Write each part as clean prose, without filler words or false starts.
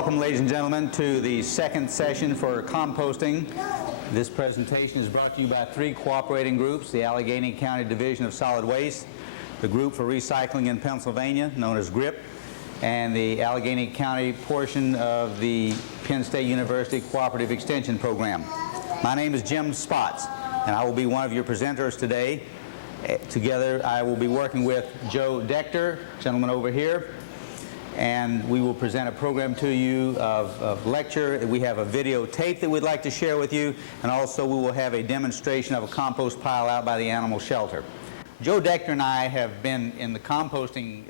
Welcome, ladies and gentlemen, to the second session for composting. This presentation is brought to you by three cooperating groups: the Allegheny County Division of Solid Waste, the Group for Recycling in Pennsylvania, known as GRIP, and the Allegheny County portion of the Penn State University Cooperative Extension Program. My name is Jim Spotts, and I will be one of your presenters today. Together, I will be working with Joe Decter, gentleman over here, and we will present a program to you of lecture. We have a videotape that we'd like to share with you, and also we will have a demonstration of a compost pile out by the animal shelter. Joe Decter and I have been in the composting,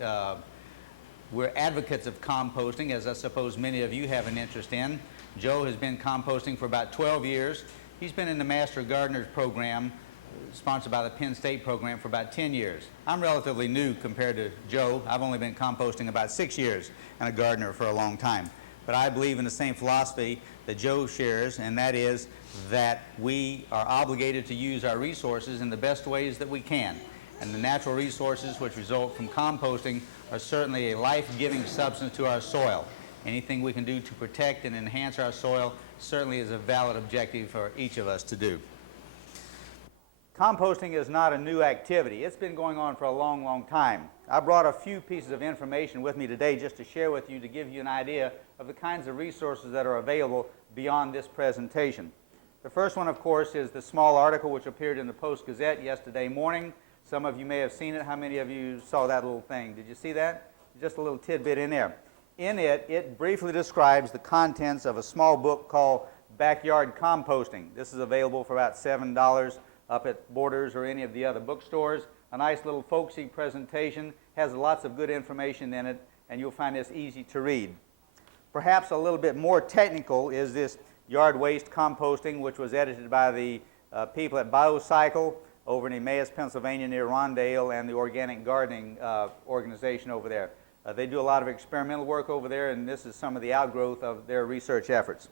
we're advocates of composting, as I suppose many of you have an interest in. Joe has been composting for about 12 years. He's been in the Master Gardeners program, sponsored by the Penn State program, for about 10 years. I'm relatively new compared to Joe. I've only been composting about 6 years and a gardener for a long time. But I believe in the same philosophy that Joe shares, and that is that we are obligated to use our resources in the best ways that we can. And the natural resources which result from composting are certainly a life-giving substance to our soil. Anything we can do to protect and enhance our soil certainly is a valid objective for each of us to do. Composting is not a new activity. It's been going on for a long, long time. I brought a few pieces of information with me today just to share with you, to give you an idea of the kinds of resources that are available beyond this presentation. The first one, of course, is the small article which appeared in the Post-Gazette yesterday morning. Some of you may have seen it. How many of you saw that little thing? Did you see that? Just a little tidbit in there. In it, it briefly describes the contents of a small book called Backyard Composting. This is available for about $7 up at Borders or any of the other bookstores. A nice little folksy presentation, has lots of good information in it, and you'll find this easy to read. Perhaps a little bit more technical is this Yard Waste Composting, which was edited by the people at Biocycle over in Emmaus, Pennsylvania, near Rondale, and the Organic Gardening organization over there. They do a lot of experimental work over there, and this is some of the outgrowth of their research efforts.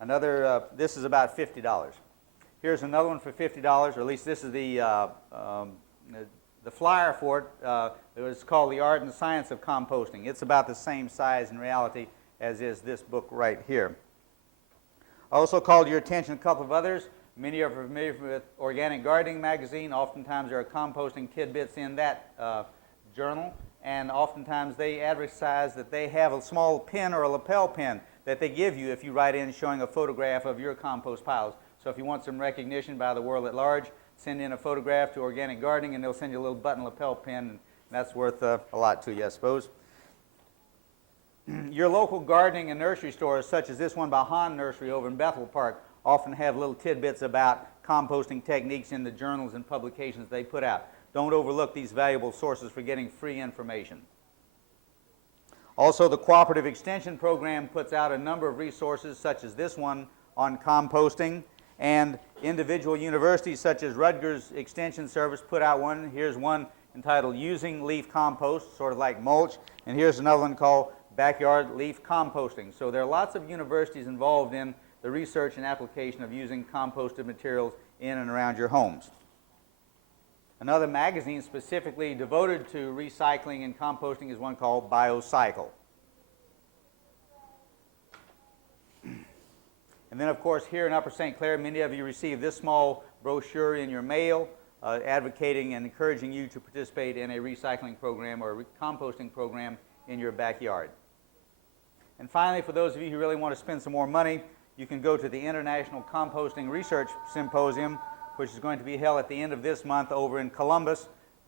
Another, this is about $50. Here's another one for $50, or at least this is the flyer for it. It was called The Art and Science of Composting. It's about the same size in reality as is this book right here. I also called your attention a couple of others. Many are familiar with Organic Gardening magazine. Oftentimes there are composting tidbits in that journal, and oftentimes they advertise that they have a small pin or a lapel pin that they give you if you write in showing a photograph of your compost piles. So if you want some recognition by the world at large, send in a photograph to Organic Gardening, and they'll send you a little button lapel pin, and that's worth a lot to you, I suppose. Your local gardening and nursery stores, such as this one by Hahn Nursery over in Bethel Park, often have little tidbits about composting techniques in the journals and publications they put out. Don't overlook these valuable sources for getting free information. Also, the Cooperative Extension Program puts out a number of resources, such as this one on composting, and individual universities such as Rutgers Extension Service put out one. Here's one entitled Using Leaf Compost, sort of like mulch, and here's another one called Backyard Leaf Composting. So there are lots of universities involved in the research and application of using composted materials in and around your homes. Another magazine specifically devoted to recycling and composting is one called Biocycle. And then, of course, here in Upper St. Clair, many of you receive this small brochure in your mail advocating and encouraging you to participate in a recycling program or a composting program in your backyard. And finally, for those of you who really want to spend some more money, you can go to the International Composting Research Symposium, which is going to be held at the end of this month over in Columbus.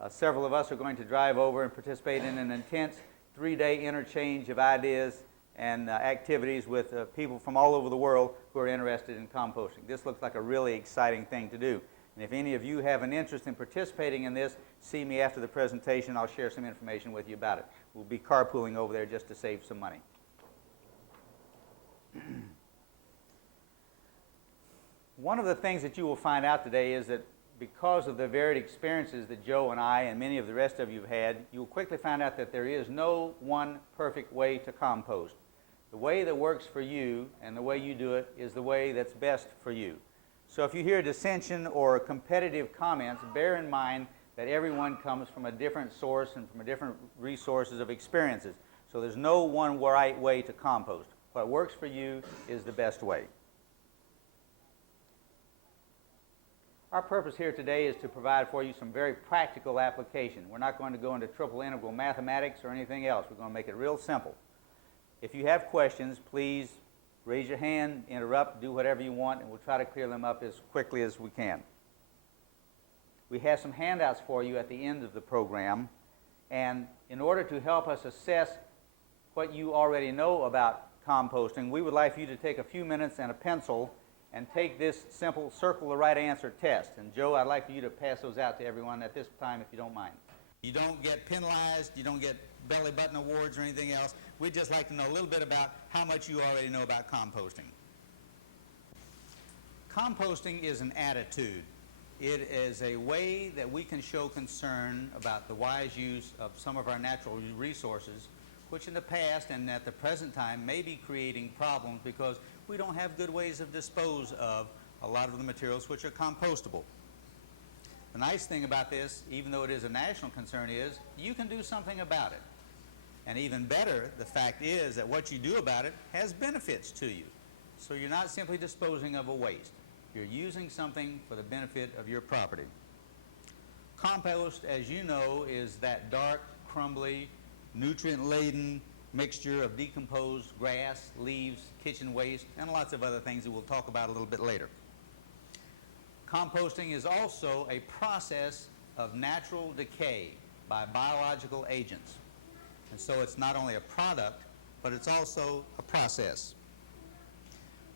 Several of us are going to drive over and participate in an intense 3-day interchange of ideas and activities with people from all over the world who are interested in composting. This looks like a really exciting thing to do. And if any of you have an interest in participating in this, see me after the presentation. I'll share some information with you about it. We'll be carpooling over there just to save some money. One of the things that you will find out today is that because of the varied experiences that Joe and I and many of the rest of you have had, you will quickly find out that there is no one perfect way to compost. The way that works for you and the way you do it is the way that's best for you. So if you hear dissension or competitive comments, bear in mind that everyone comes from a different source and from a different resources of experiences. So there's no one right way to compost. What works for you is the best way. Our purpose here today is to provide for you some very practical application. We're not going to go into triple integral mathematics or anything else. We're going to make it real simple. If you have questions, please raise your hand, interrupt, do whatever you want, and we'll try to clear them up as quickly as we can. We have some handouts for you at the end of the program, and in order to help us assess what you already know about composting, we would like for you to take a few minutes and a pencil and take this simple circle the right answer test. And Joe, I'd like for you to pass those out to everyone at this time if you don't mind. You don't get penalized, you don't get belly button awards or anything else. We'd just like to know a little bit about how much you already know about composting. Composting is an attitude. It is a way that we can show concern about the wise use of some of our natural resources, which in the past and at the present time may be creating problems because we don't have good ways of dispose of a lot of the materials which are compostable. The nice thing about this, even though it is a national concern, is you can do something about it. And even better, the fact is that what you do about it has benefits to you. So you're not simply disposing of a waste. You're using something for the benefit of your property. Compost, as you know, is that dark, crumbly, nutrient-laden mixture of decomposed grass, leaves, kitchen waste, and lots of other things that we'll talk about a little bit later. Composting is also a process of natural decay by biological agents. And so it's not only a product, but it's also a process.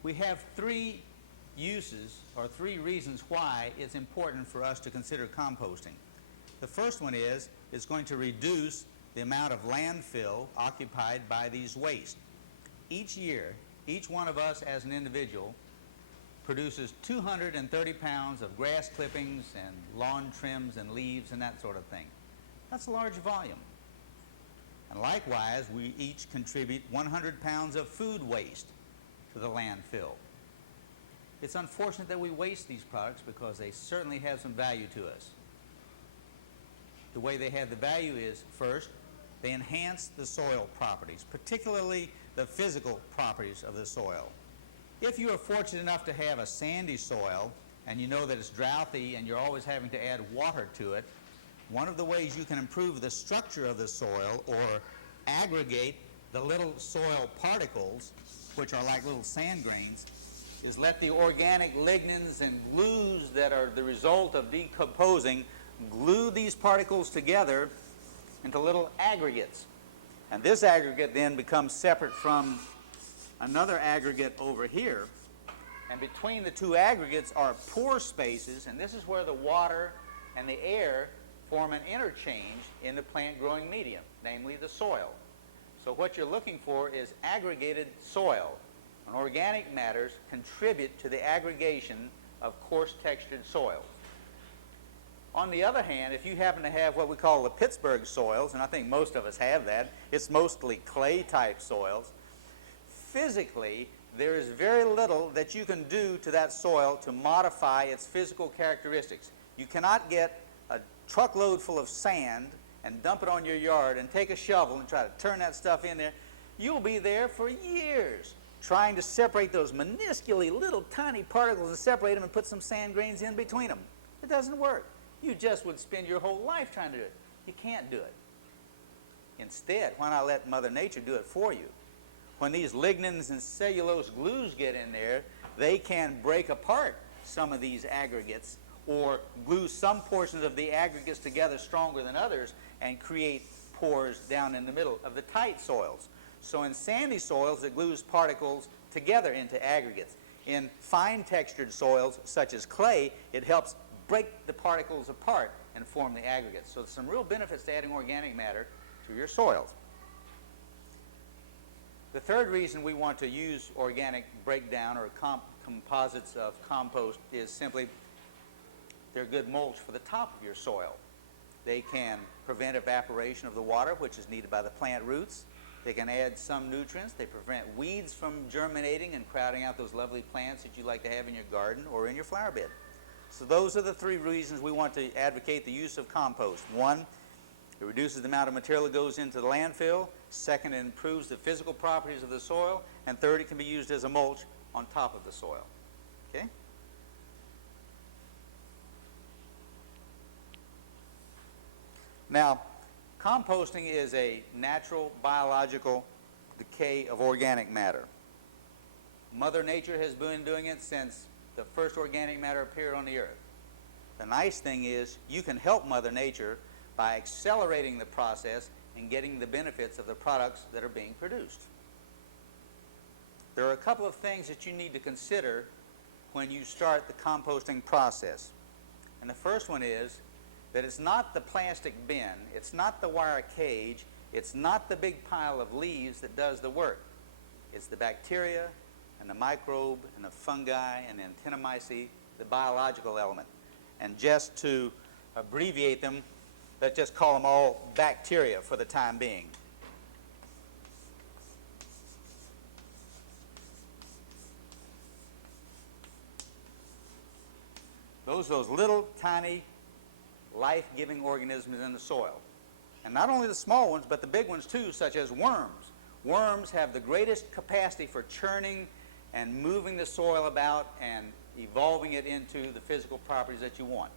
We have three uses, or three reasons why it's important for us to consider composting. The first one is it's going to reduce the amount of landfill occupied by these wastes. Each year, each one of us as an individual produces 230 pounds of grass clippings and lawn trims and leaves and that sort of thing. That's a large volume. And likewise, we each contribute 100 pounds of food waste to the landfill. It's unfortunate that we waste these products because they certainly have some value to us. The way they have the value is, first, they enhance the soil properties, particularly the physical properties of the soil. If you are fortunate enough to have a sandy soil and you know that it's drouthy and you're always having to add water to it, one of the ways you can improve the structure of the soil or aggregate the little soil particles, which are like little sand grains, is let the organic lignins and glues that are the result of decomposing glue these particles together into little aggregates. And this aggregate then becomes separate from another aggregate over here. And between the two aggregates are pore spaces, and this is where the water and the air form an interchange in the plant growing medium, namely the soil. So what you're looking for is aggregated soil. And organic matters contribute to the aggregation of coarse textured soil. On the other hand, if you happen to have what we call the Pittsburgh soils, and I think most of us have that, it's mostly clay type soils, physically there is very little that you can do to that soil to modify its physical characteristics. You cannot get a truckload full of sand and dump it on your yard and take a shovel and try to turn that stuff in there. You'll be there for years trying to separate those minuscule little tiny particles and separate them and put some sand grains in between them. It doesn't work. You just would spend your whole life trying to do it. You can't do it. Instead, why not let Mother Nature do it for you? When these lignins and cellulose glues get in there, they can break apart some of these aggregates or glue some portions of the aggregates together stronger than others and create pores down in the middle of the tight soils. So in sandy soils, it glues particles together into aggregates. In fine textured soils, such as clay, it helps break the particles apart and form the aggregates. So there's some real benefits to adding organic matter to your soils. The third reason we want to use organic breakdown or composites of compost is simply they're good mulch for the top of your soil. They can prevent evaporation of the water, which is needed by the plant roots. They can add some nutrients. They prevent weeds from germinating and crowding out those lovely plants that you like to have in your garden or in your flower bed. So those are the three reasons we want to advocate the use of compost. One, it reduces the amount of material that goes into the landfill. Second, it improves the physical properties of the soil. And third, it can be used as a mulch on top of the soil. Okay? Now, composting is a natural biological decay of organic matter. Mother Nature has been doing it since the first organic matter appeared on the earth. The nice thing is you can help Mother Nature by accelerating the process and getting the benefits of the products that are being produced. There are a couple of things that you need to consider when you start the composting process. And the first one is that it's not the plastic bin, it's not the wire cage, it's not the big pile of leaves that does the work. It's the bacteria and the microbe and the fungi and the actinomyces, the biological element. And just to abbreviate them, let's just call them all bacteria for the time being. Those little tiny life-giving organisms in the soil. And not only the small ones, but the big ones too, such as worms. Worms have the greatest capacity for churning and moving the soil about and evolving it into the physical properties that you want.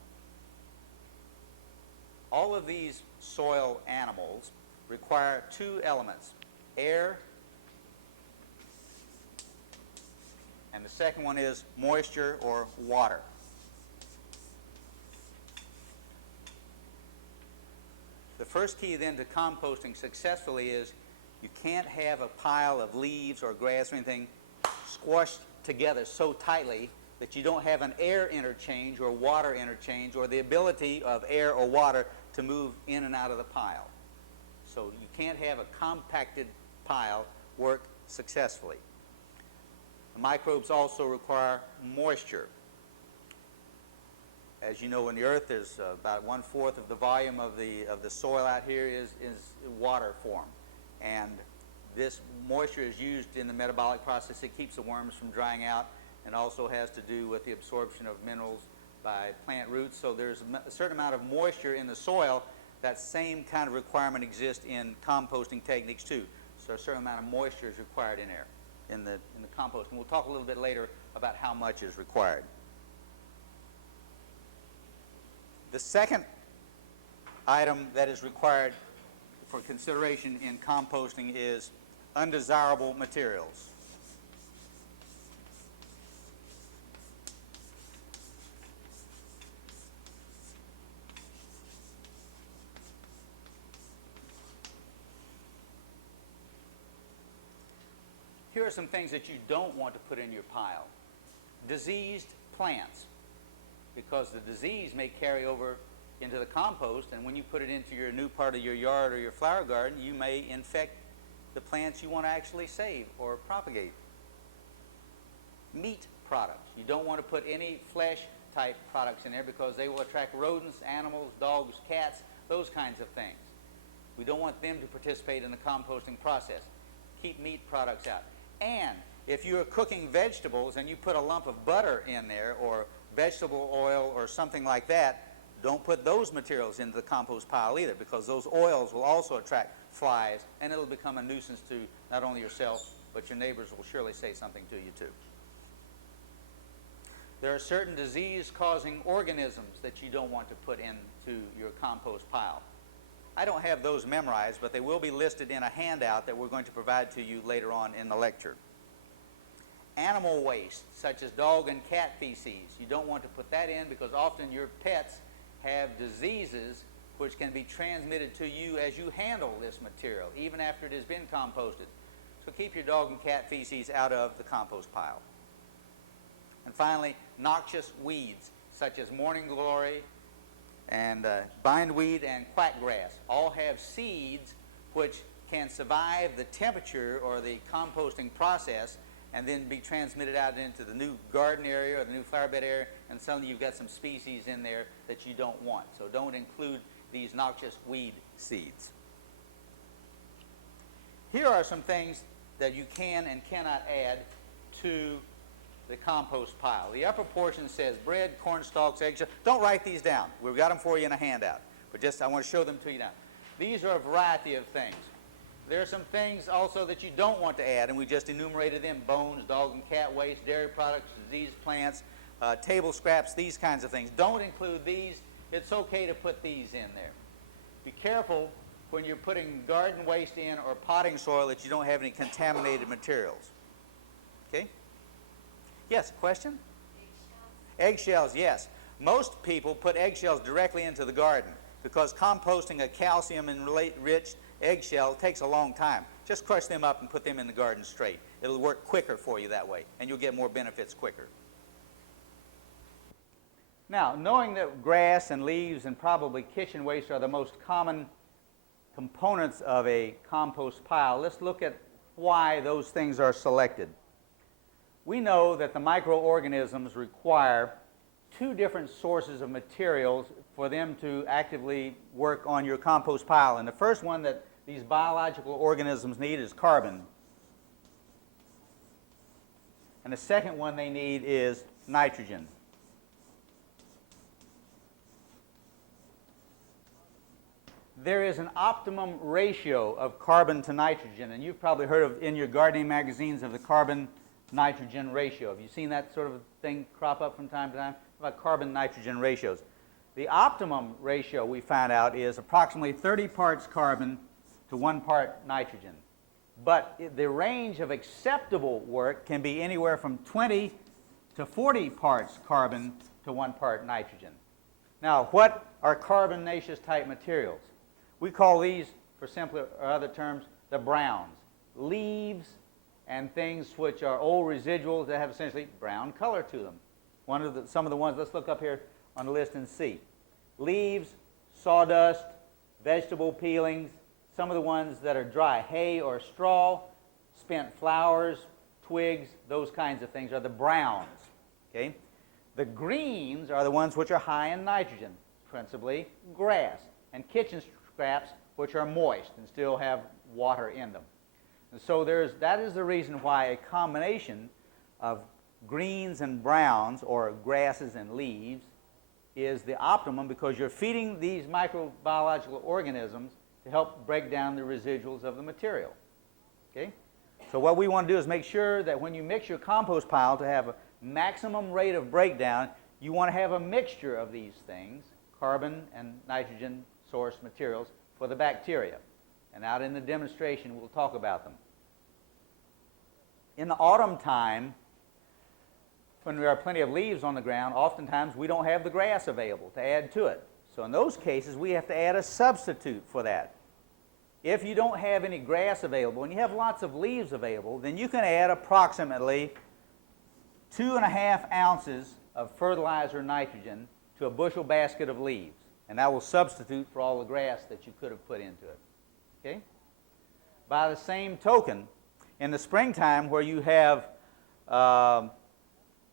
All of these soil animals require two elements, air, and the second one is moisture or water. The first key then to composting successfully is you can't have a pile of leaves or grass or anything squashed together so tightly that you don't have an air interchange or water interchange or the ability of air or water to move in and out of the pile. So you can't have a compacted pile work successfully. The microbes also require moisture. As you know, in the earth, there's about 1/4 of the volume of the soil out here is water form. And this moisture is used in the metabolic process. It keeps the worms from drying out and also has to do with the absorption of minerals by plant roots. So there's a certain amount of moisture in the soil. That same kind of requirement exists in composting techniques too. So a certain amount of moisture is required in there, in the composting. We'll talk a little bit later about how much is required. The second item that is required for consideration in composting is undesirable materials. Here are some things that you don't want to put in your pile. Diseased plants, because the disease may carry over into the compost, and when you put it into your new part of your yard or your flower garden, you may infect the plants you want to actually save or propagate. Meat products. You don't want to put any flesh-type products in there because they will attract rodents, animals, dogs, cats, those kinds of things. We don't want them to participate in the composting process. Keep meat products out. And if you're cooking vegetables and you put a lump of butter in there or vegetable oil or something like that, don't put those materials into the compost pile either, because those oils will also attract flies and it'll become a nuisance to not only yourself, but your neighbors will surely say something to you too. There are certain disease-causing organisms that you don't want to put into your compost pile. I don't have those memorized, but they will be listed in a handout that we're going to provide to you later on in the lecture. Animal waste, such as dog and cat feces, you don't want to put that in because often your pets have diseases which can be transmitted to you as you handle this material, even after it has been composted. So keep your dog and cat feces out of the compost pile. And finally, noxious weeds, such as morning glory and bindweed and quackgrass, all have seeds which can survive the temperature or the composting process and then be transmitted out into the new garden area or the new flower bed area, and suddenly you've got some species in there that you don't want. So don't include these noxious weed seeds. Here are some things that you can and cannot add to the compost pile. The upper portion says bread, corn stalks, eggs. Don't write these down. We've got them for you in a handout. But just I want to show them to you now. These are a variety of things. There are some things also that you don't want to add, and we just enumerated them: bones, dog and cat waste, dairy products, diseased plants, table scraps, these kinds of things. Don't include these. It's okay to put these in there. Be careful when you're putting garden waste in or potting soil that you don't have any contaminated materials. Okay? Yes, question? Eggshells, yes. Most people put eggshells directly into the garden because composting a calcium enriched eggshell takes a long time. Just crush them up and put them in the garden straight. It'll work quicker for you that way, and you'll get more benefits quicker. Now, knowing that grass and leaves and probably kitchen waste are the most common components of a compost pile, let's look at why those things are selected. We know that the microorganisms require two different sources of materials for them to actively work on your compost pile. And the first one that these biological organisms need is carbon. And the second one they need is nitrogen. There is an optimum ratio of carbon to nitrogen, and you've probably heard of in your gardening magazines of the carbon-nitrogen ratio. Have you seen that sort of thing crop up from time to time? About carbon-nitrogen ratios. The optimum ratio, we found out, is approximately 30 parts carbon to 1 part nitrogen. But the range of acceptable work can be anywhere from 20 to 40 parts carbon to 1 part nitrogen. Now, what are carbonaceous type materials? We call these, for simpler or other terms, the browns. Leaves and things which are old residuals that have essentially brown color to them. Some of the ones, let's look up here on the list and see. Leaves, sawdust, vegetable peelings, some of the ones that are dry, hay or straw, spent flowers, twigs, those kinds of things are the browns. Okay? The greens are the ones which are high in nitrogen, principally grass, and kitchen scraps which are moist and still have water in them. And so that is the reason why a combination of greens and browns, or grasses and leaves, is the optimum, because you're feeding these microbiological organisms to help break down the residuals of the material. Okay? So what we want to do is make sure that when you mix your compost pile to have a maximum rate of breakdown, you want to have a mixture of these things, carbon and nitrogen source materials, for the bacteria. And out in the demonstration, we'll talk about them. In the autumn time, when there are plenty of leaves on the ground, oftentimes we don't have the grass available to add to it. So in those cases, we have to add a substitute for that. If you don't have any grass available and you have lots of leaves available, then you can add approximately 2.5 ounces of fertilizer nitrogen to a bushel basket of leaves. And that will substitute for all the grass that you could have put into it. Okay? By the same token, in the springtime where you have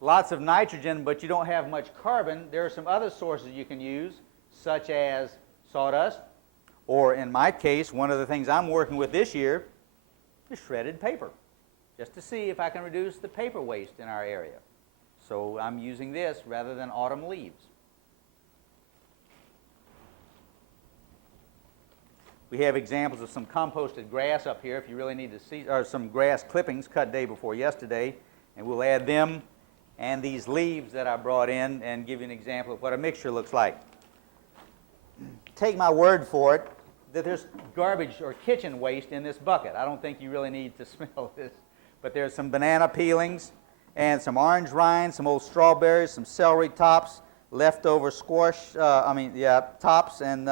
lots of nitrogen but you don't have much carbon, there are some other sources you can use, such as sawdust, or in my case, one of the things I'm working with this year is shredded paper, just to see if I can reduce the paper waste in our area. So I'm using this rather than autumn leaves. We have examples of some composted grass up here if you really need to see, or some grass clippings cut day before yesterday, and we'll add them and these leaves that I brought in and give you an example of what a mixture looks like. Take my word for it that there's garbage or kitchen waste in this bucket. I don't think you really need to smell this, but there's some banana peelings and some orange rinds, some old strawberries, some celery tops, leftover squash, tops, and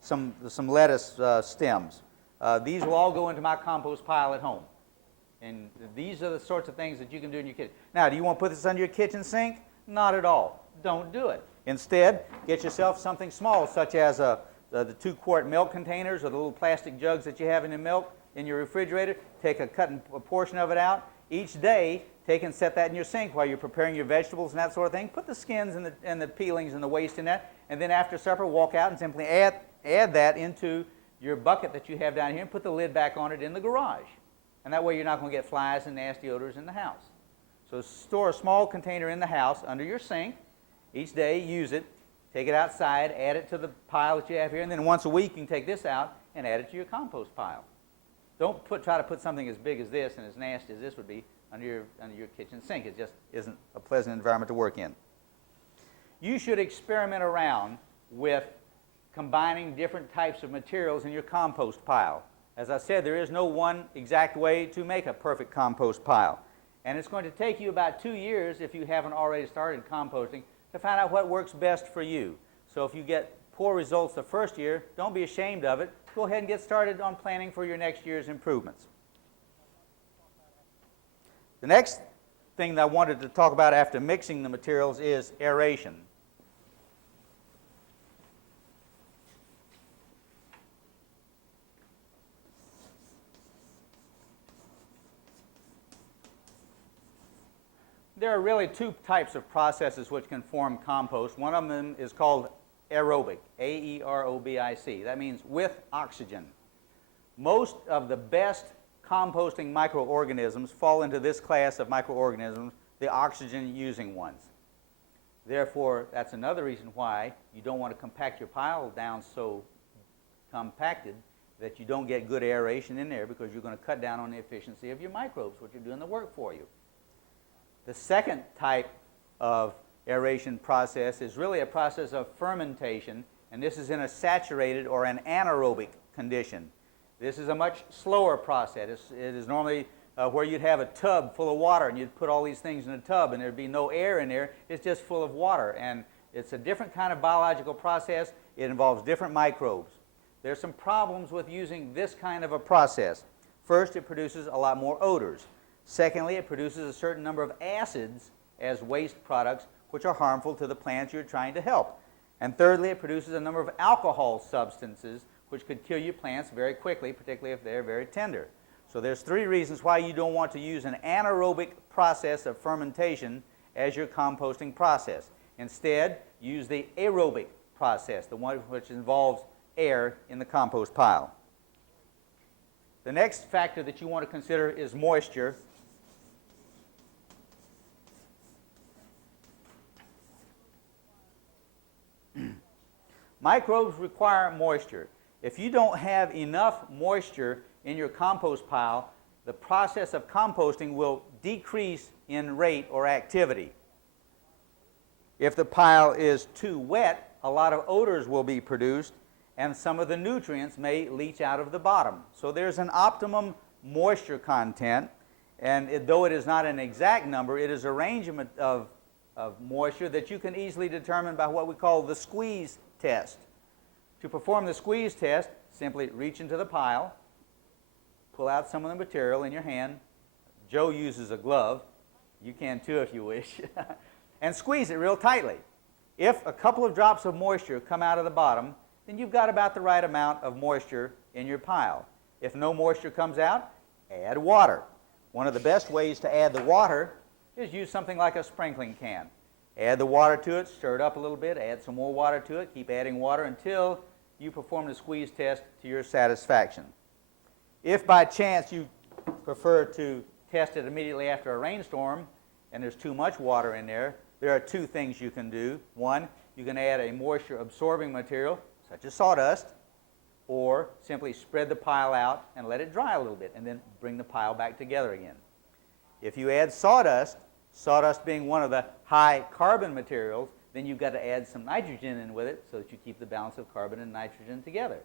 some lettuce stems. These will all go into my compost pile at home. And these are the sorts of things that you can do in your kitchen. Now, do you want to put this under your kitchen sink? Not at all. Don't do it. Instead, get yourself something small, such as the 2-quart milk containers or the little plastic jugs that you have in the milk in your refrigerator. Take a portion of it out. Each day, take and set that in your sink while you're preparing your vegetables and that sort of thing. Put the skins and the peelings and the waste in that. And then after supper, walk out and simply add that into your bucket that you have down here and put the lid back on it in the garage. And that way you're not going to get flies and nasty odors in the house. So store a small container in the house under your sink. Each day, use it. Take it outside, add it to the pile that you have here, and then once a week you can take this out and add it to your compost pile. Don't try to put something as big as this and as nasty as this would be under your kitchen sink. It just isn't a pleasant environment to work in. You should experiment around with combining different types of materials in your compost pile. As I said, there is no one exact way to make a perfect compost pile. And it's going to take you about 2 years, if you haven't already started composting, to find out what works best for you. So if you get poor results the first year, don't be ashamed of it. Go ahead and get started on planning for your next year's improvements. The next thing that I wanted to talk about after mixing the materials is aeration. There are really two types of processes which can form compost. One of them is called aerobic, A-E-R-O-B-I-C. That means with oxygen. Most of the best composting microorganisms fall into this class of microorganisms, the oxygen-using ones. Therefore, that's another reason why you don't want to compact your pile down so compacted that you don't get good aeration in there, because you're going to cut down on the efficiency of your microbes, which are doing the work for you. The second type of aeration process is really a process of fermentation, and this is in a saturated or an anaerobic condition. This is a much slower process. It is normally where you'd have a tub full of water, and you'd put all these things in a tub, and there'd be no air in there. It's just full of water, and it's a different kind of biological process. It involves different microbes. There's some problems with using this kind of a process. First, it produces a lot more odors. Secondly, it produces a certain number of acids as waste products, which are harmful to the plants you're trying to help. And thirdly, it produces a number of alcohol substances which could kill your plants very quickly, particularly if they're very tender. So there's 3 reasons why you don't want to use an anaerobic process of fermentation as your composting process. Instead, use the aerobic process, the one which involves air in the compost pile. The next factor that you want to consider is moisture. Microbes require moisture. If you don't have enough moisture in your compost pile, the process of composting will decrease in rate or activity. If the pile is too wet, a lot of odors will be produced, and some of the nutrients may leach out of the bottom. So there's an optimum moisture content, and though it is not an exact number, it is a range of moisture that you can easily determine by what we call the squeeze test. To perform the squeeze test, simply reach into the pile, pull out some of the material in your hand. Joe uses a glove. You can too if you wish. And squeeze it real tightly. If a couple of drops of moisture come out of the bottom, then you've got about the right amount of moisture in your pile. If no moisture comes out, add water. One of the best ways to add the water is use something like a sprinkling can. Add the water to it, stir it up a little bit, add some more water to it, keep adding water until you perform the squeeze test to your satisfaction. If by chance you prefer to test it immediately after a rainstorm and there's too much water in there, there are 2 things you can do. One, you can add a moisture absorbing material such as sawdust, or simply spread the pile out and let it dry a little bit and then bring the pile back together again. If you add sawdust, sawdust being one of the high carbon materials, then you've got to add some nitrogen in with it so that you keep the balance of carbon and nitrogen together.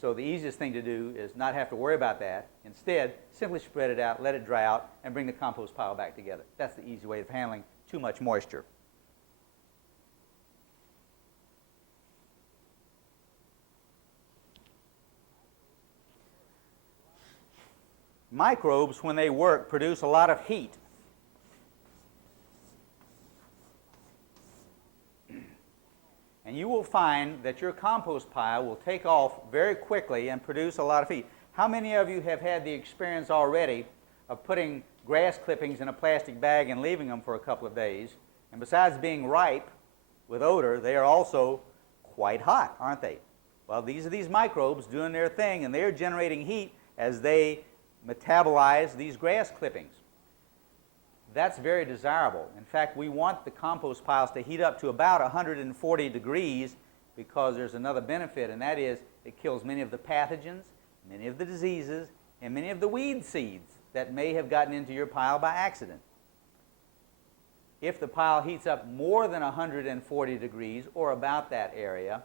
So the easiest thing to do is not have to worry about that. Instead, simply spread it out, let it dry out, and bring the compost pile back together. That's the easy way of handling too much moisture. Microbes, when they work, produce a lot of heat. And you will find that your compost pile will take off very quickly and produce a lot of heat. How many of you have had the experience already of putting grass clippings in a plastic bag and leaving them for a couple of days? And besides being ripe with odor, they are also quite hot, aren't they? Well, these are these microbes doing their thing, and they're generating heat as they metabolize these grass clippings. That's very desirable. In fact, we want the compost piles to heat up to about 140 degrees because there's another benefit, and that is it kills many of the pathogens, many of the diseases, and many of the weed seeds that may have gotten into your pile by accident. If the pile heats up more than 140 degrees or about that area,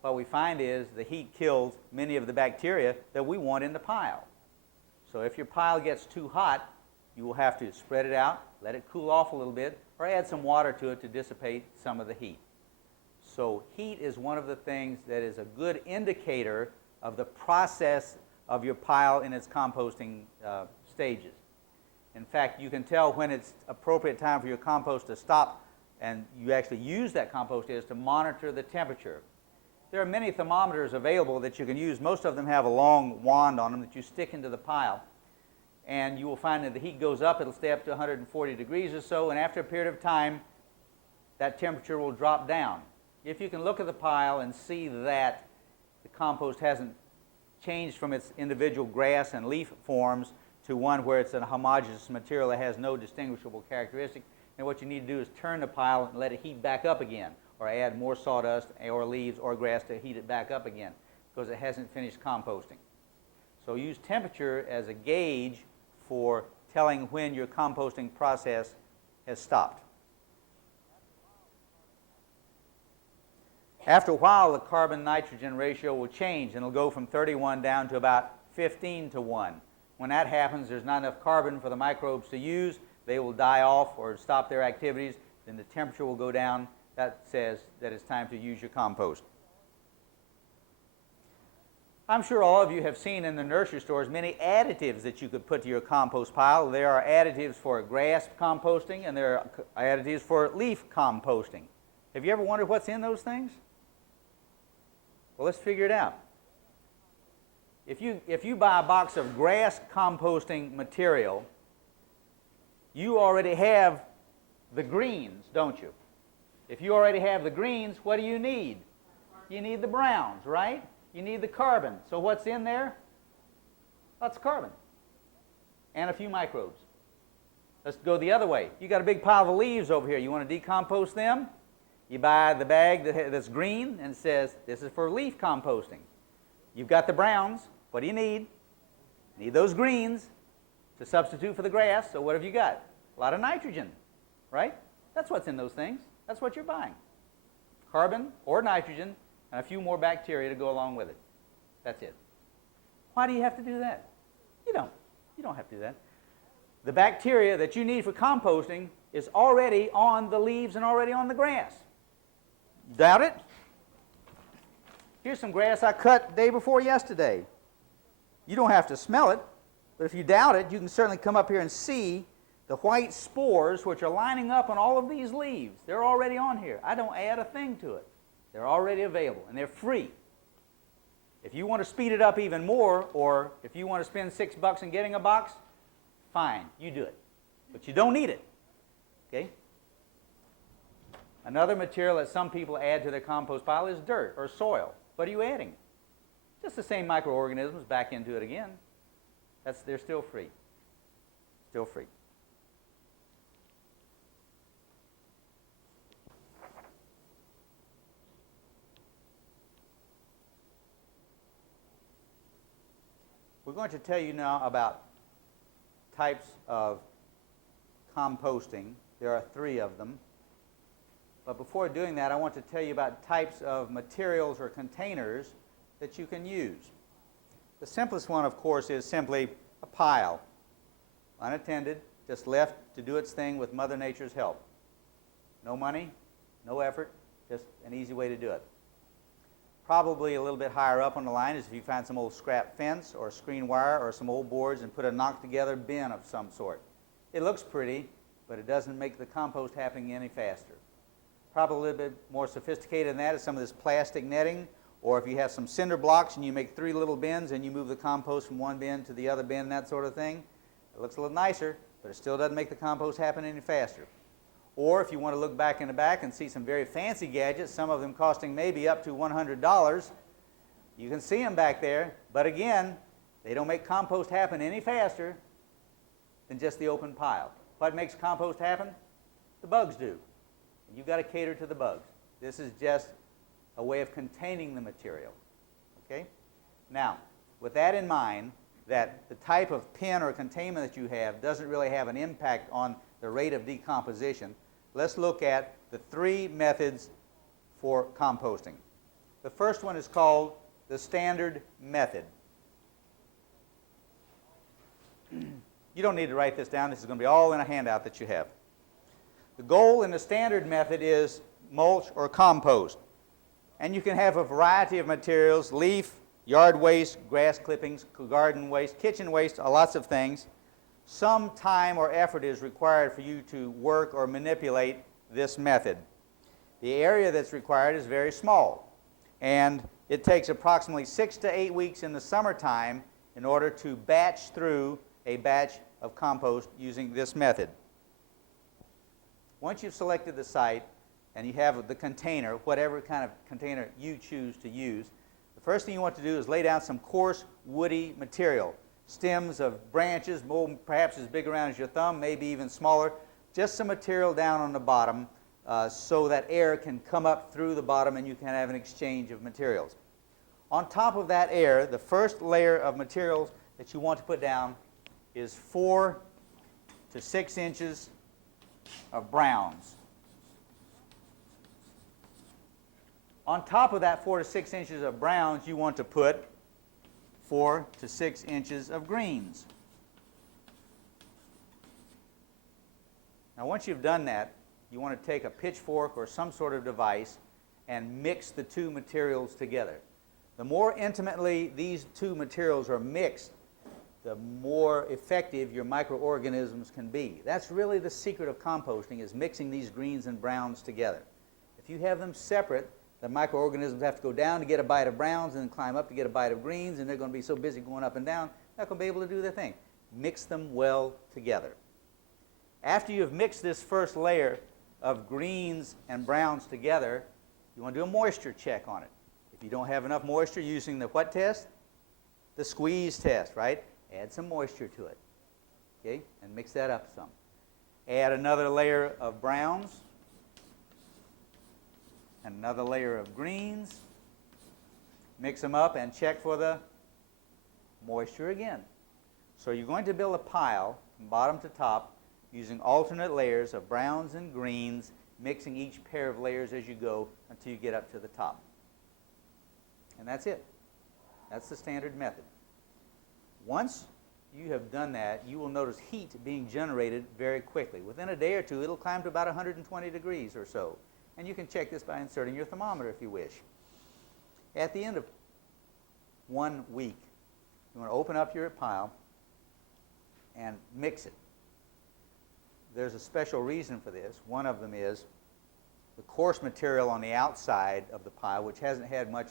what we find is the heat kills many of the bacteria that we want in the pile. So if your pile gets too hot, you will have to spread it out, let it cool off a little bit, or add some water to it to dissipate some of the heat. So heat is one of the things that is a good indicator of the process of your pile in its composting stages. In fact, you can tell when it's appropriate time for your compost to stop and you actually use that compost is to monitor the temperature. There are many thermometers available that you can use. Most of them have a long wand on them that you stick into the pile. And you will find that the heat goes up. It'll stay up to 140 degrees or so, and after a period of time, that temperature will drop down. If you can look at the pile and see that the compost hasn't changed from its individual grass and leaf forms to one where it's a homogeneous material that has no distinguishable characteristic, then what you need to do is turn the pile and let it heat back up again, or add more sawdust or leaves or grass to heat it back up again, because it hasn't finished composting. So use temperature as a gauge for telling when your composting process has stopped. After a while, the carbon-nitrogen ratio will change, and it'll go from 31 down to about 15 to 1. When that happens, there's not enough carbon for the microbes to use. They will die off or stop their activities. Then the temperature will go down. That says that it's time to use your compost. I'm sure all of you have seen in the nursery stores many additives that you could put to your compost pile. There are additives for grass composting, and there are additives for leaf composting. Have you ever wondered what's in those things? Well, let's figure it out. If you buy a box of grass composting material, you already have the greens, don't you? If you already have the greens, what do you need? You need the browns, right? You need the carbon. So what's in there? Lots of carbon. And a few microbes. Let's go the other way. You got a big pile of leaves over here. You want to decompose them? You buy the bag that's green and it says, this is for leaf composting. You've got the browns. What do you need? You need those greens to substitute for the grass. So what have you got? A lot of nitrogen, right? That's what's in those things. That's what you're buying. Carbon or nitrogen and a few more bacteria to go along with it. That's it. Why do you have to do that? You don't. You don't have to do that. The bacteria that you need for composting is already on the leaves and already on the grass. Doubt it? Here's some grass I cut day before yesterday. You don't have to smell it, but if you doubt it, you can certainly come up here and see the white spores which are lining up on all of these leaves. They're already on here. I don't add a thing to it. They're already available, and they're free. If you want to speed it up even more, or if you want to spend $6 in getting a box, fine, you do it. But you don't need it, okay? Another material that some people add to their compost pile is dirt or soil. What are you adding? Just the same microorganisms back into it again. They're still free. Still free. We're going to tell you now about types of composting. There are 3 of them. But before doing that, I want to tell you about types of materials or containers that you can use. The simplest one, of course, is simply a pile, unattended, just left to do its thing with Mother Nature's help. No money, no effort, just an easy way to do it. Probably a little bit higher up on the line is if you find some old scrap fence or screen wire or some old boards and put a knocked-together bin of some sort. It looks pretty, but it doesn't make the compost happening any faster. Probably a little bit more sophisticated than that is some of this plastic netting, or if you have some cinder blocks and you make 3 little bins and you move the compost from one bin to the other bin and that sort of thing. It looks a little nicer, but it still doesn't make the compost happen any faster. Or if you want to look back in the back and see some very fancy gadgets, some of them costing maybe up to $100, you can see them back there, but again, they don't make compost happen any faster than just the open pile. What makes compost happen? The bugs do. You've got to cater to the bugs. This is just a way of containing the material. Okay? Now, with that in mind, that the type of pen or containment that you have doesn't really have an impact on the rate of decomposition, let's look at the 3 methods for composting. The first one is called the standard method. You don't need to write this down. This is going to be all in a handout that you have. The goal in the standard method is mulch or compost. And you can have a variety of materials: leaf, yard waste, grass clippings, garden waste, kitchen waste, lots of things. Some time or effort is required for you to work or manipulate this method. The area that's required is very small, and it takes approximately 6 to 8 weeks in the summertime in order to batch through a batch of compost using this method. Once you've selected the site and you have the container, whatever kind of container you choose to use, the first thing you want to do is lay down some coarse, woody material. Stems of branches, perhaps as big around as your thumb, maybe even smaller. Just some material down on the bottom so that air can come up through the bottom and you can have an exchange of materials. On top of that air, the first layer of materials that you want to put down is 4 to 6 inches of browns. On top of that 4 to 6 inches of browns, you want to put 4 to 6 inches of greens. Now, once you've done that, you want to take a pitchfork or some sort of device and mix the 2 materials together. The more intimately these 2 materials are mixed, the more effective your microorganisms can be. That's really the secret of composting, is mixing these greens and browns together. If you have them separate, the microorganisms have to go down to get a bite of browns and then climb up to get a bite of greens, and they're going to be so busy going up and down, they're not going to be able to do their thing. Mix them well together. After you've mixed this first layer of greens and browns together, you want to do a moisture check on it. If you don't have enough moisture, using the what test? The squeeze test, right? Add some moisture to it, okay, and mix that up some. Add another layer of browns, and another layer of greens. Mix them up and check for the moisture again. So you're going to build a pile from bottom to top using alternate layers of browns and greens, mixing each pair of layers as you go until you get up to the top. And that's it. That's the standard method. Once you have done that, you will notice heat being generated very quickly. Within a day or two, it'll climb to about 120 degrees or so. And you can check this by inserting your thermometer if you wish. At the end of 1 week, you want to open up your pile and mix it. There's a special reason for this. One of them is the coarse material on the outside of the pile, which hasn't had much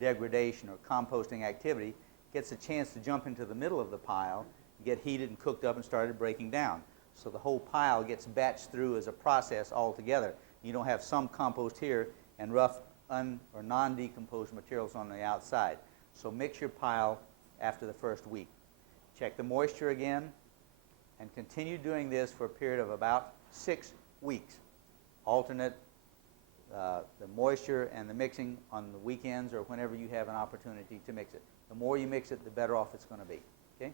degradation or composting activity, gets a chance to jump into the middle of the pile, get heated and cooked up and started breaking down. So the whole pile gets batched through as a process altogether. You don't have some compost here and rough or non-decomposed materials on the outside. So mix your pile after the first week. Check the moisture again and continue doing this for a period of about 6 weeks. Alternate the moisture and the mixing on the weekends or whenever you have an opportunity to mix it. The more you mix it, the better off it's going to be. Okay?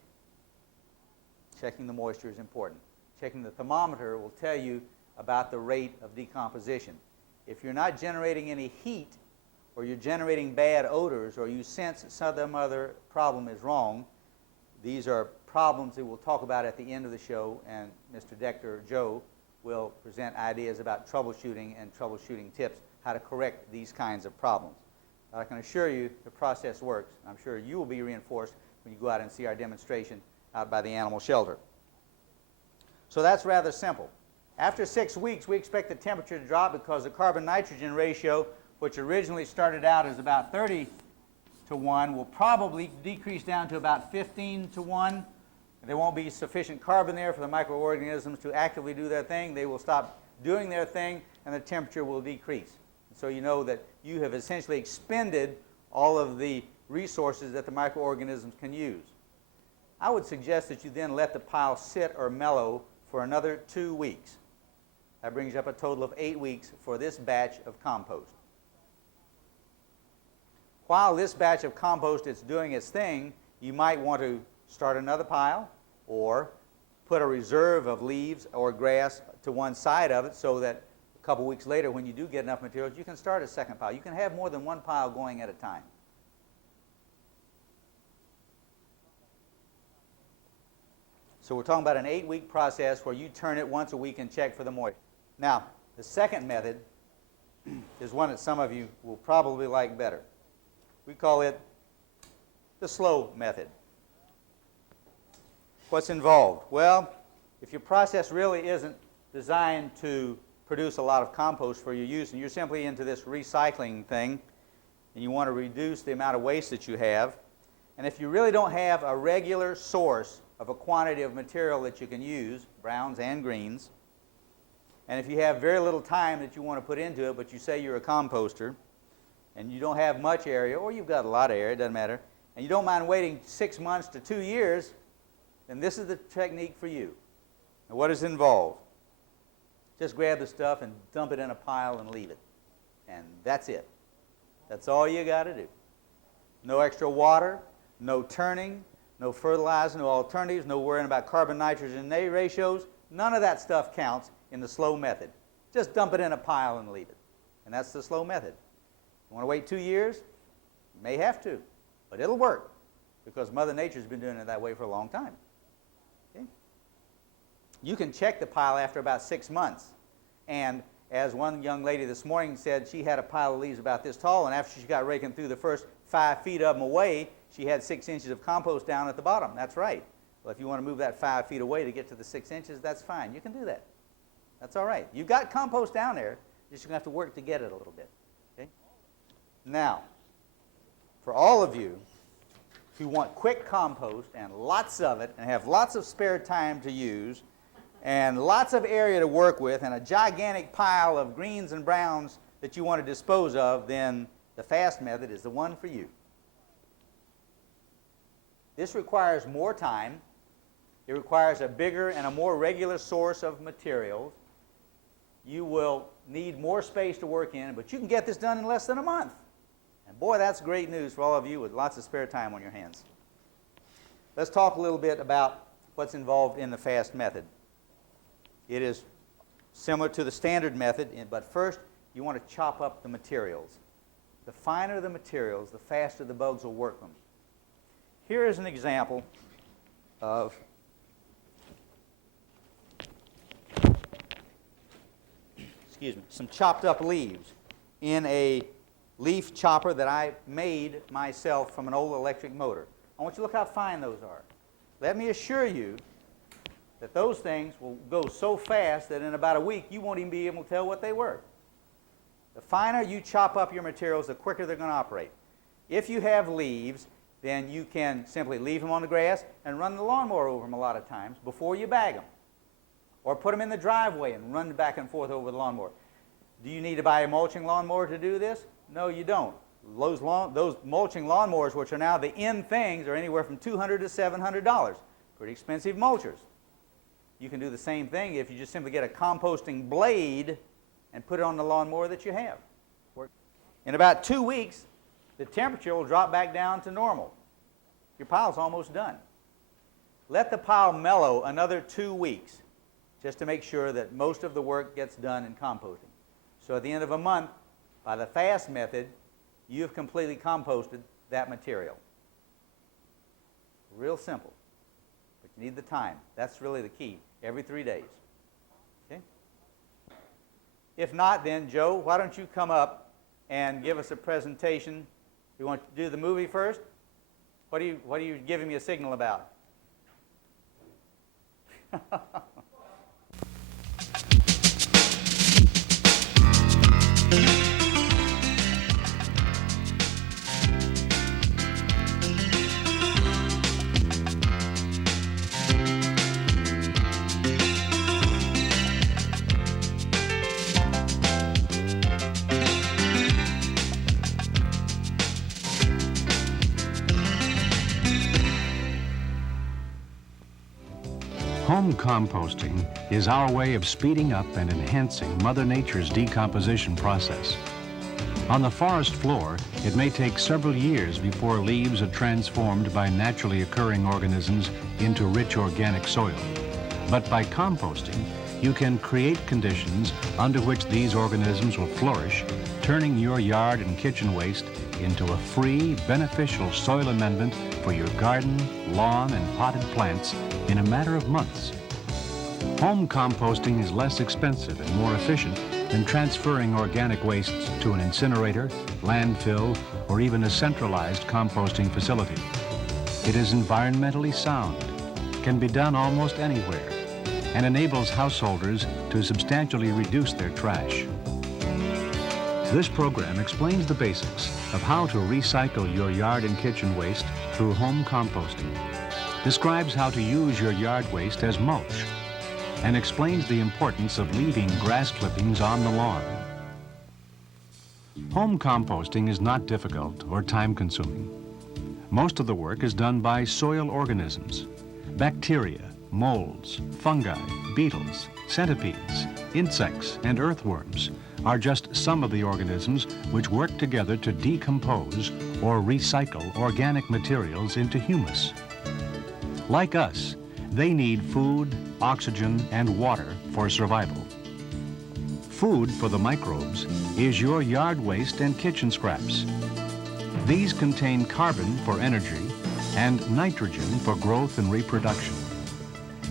Checking the moisture is important. Checking the thermometer will tell you about the rate of decomposition. If you're not generating any heat, or you're generating bad odors, or you sense that some other problem is wrong, these are problems that we'll talk about at the end of the show, and Mr. Dector, Joe, will present ideas about troubleshooting and troubleshooting tips, how to correct these kinds of problems. I can assure you the process works. I'm sure you will be reinforced when you go out and see our demonstration out by the animal shelter. So that's rather simple. After 6 weeks, we expect the temperature to drop because the carbon-nitrogen ratio, which originally started out as about 30 to 1, will probably decrease down to about 15 to 1. There won't be sufficient carbon there for the microorganisms to actively do their thing. They will stop doing their thing, and the temperature will decrease. So you know that you have essentially expended all of the resources that the microorganisms can use. I would suggest that you then let the pile sit or mellow for another 2 weeks. That brings up a total of 8 weeks for this batch of compost. While this batch of compost is doing its thing, you might want to start another pile, or put a reserve of leaves or grass to one side of it so that a couple weeks later, when you do get enough materials, you can start a second pile. You can have more than one pile going at a time. So we're talking about an 8-week process where you turn it once a week and check for the moisture. Now, the second method is one that some of you will probably like better. We call it the slow method. What's involved? Well, if your process really isn't designed to produce a lot of compost for your use, and you're simply into this recycling thing, and you want to reduce the amount of waste that you have, and if you really don't have a regular source of a quantity of material that you can use, browns and greens, and if you have very little time that you want to put into it, but you say you're a composter, and you don't have much area, or you've got a lot of area, it doesn't matter, and you don't mind waiting 6 months to 2 years, then this is the technique for you. And what is involved? Just grab the stuff and dump it in a pile and leave it. And that's it. That's all you got to do. No extra water, no turning, no fertilizer, no alternatives, no worrying about carbon nitrogen ratios. None of that stuff counts in the slow method. Just dump it in a pile and leave it. And that's the slow method. You want to wait 2 years? You may have to, but it'll work because Mother Nature's been doing it that way for a long time. Okay? You can check the pile after about 6 months. And as one young lady this morning said, she had a pile of leaves about this tall, and after she got raking through the first 5 feet of them away, she had 6 inches of compost down at the bottom. That's right. Well, if you want to move that 5 feet away to get to the 6 inches, that's fine. You can do that. That's all right. You've got compost down there. You're just going to have to work to get it a little bit. Okay? Now, for all of you who want quick compost and lots of it and have lots of spare time to use and lots of area to work with and a gigantic pile of greens and browns that you want to dispose of, then the fast method is the one for you. This requires more time. It requires a bigger and a more regular source of materials. You will need more space to work in, but you can get this done in less than a month. And boy, that's great news for all of you with lots of spare time on your hands. Let's talk a little bit about what's involved in the fast method. It is similar to the standard method, but first you want to chop up the materials. The finer the materials, the faster the bugs will work them. Here is an example of some chopped up leaves in a leaf chopper that I made myself from an old electric motor. I want you to look how fine those are. Let me assure you that those things will go so fast that in about a week you won't even be able to tell what they were. The finer you chop up your materials, the quicker they're going to operate. If you have leaves, then you can simply leave them on the grass and run the lawnmower over them a lot of times before you bag them. Or put them in the driveway and run back and forth over the lawnmower. Do you need to buy a mulching lawnmower to do this? No, you don't. Those mulching lawnmowers, which are now the in things, are anywhere from $200 to $700. Pretty expensive mulchers. You can do the same thing if you just simply get a composting blade and put it on the lawnmower that you have. In about 2 weeks, the temperature will drop back down to normal. Your pile's almost done. Let the pile mellow another 2 weeks just to make sure that most of the work gets done in composting. So at the end of a month, by the fast method, you've completely composted that material. Real simple, but you need the time. That's really the key, every 3 days. Okay? If not, then Joe, why don't you come up and give us a presentation. You want to do the movie first? What are you giving me a signal about? Home composting is our way of speeding up and enhancing Mother Nature's decomposition process. On the forest floor, it may take several years before leaves are transformed by naturally occurring organisms into rich organic soil. But by composting, you can create conditions under which these organisms will flourish, turning your yard and kitchen waste into a free, beneficial soil amendment for your garden, lawn, and potted plants in a matter of months. Home composting is less expensive and more efficient than transferring organic wastes to an incinerator, landfill, or even a centralized composting facility. It is environmentally sound, can be done almost anywhere, and enables householders to substantially reduce their trash. This program explains the basics of how to recycle your yard and kitchen waste through home composting, describes how to use your yard waste as mulch, and explains the importance of leaving grass clippings on the lawn. Home composting is not difficult or time-consuming. Most of the work is done by soil organisms, bacteria, molds, fungi, beetles, centipedes, insects, and earthworms are just some of the organisms which work together to decompose or recycle organic materials into humus. Like us, they need food, oxygen, and water for survival. Food for the microbes is your yard waste and kitchen scraps. These contain carbon for energy and nitrogen for growth and reproduction.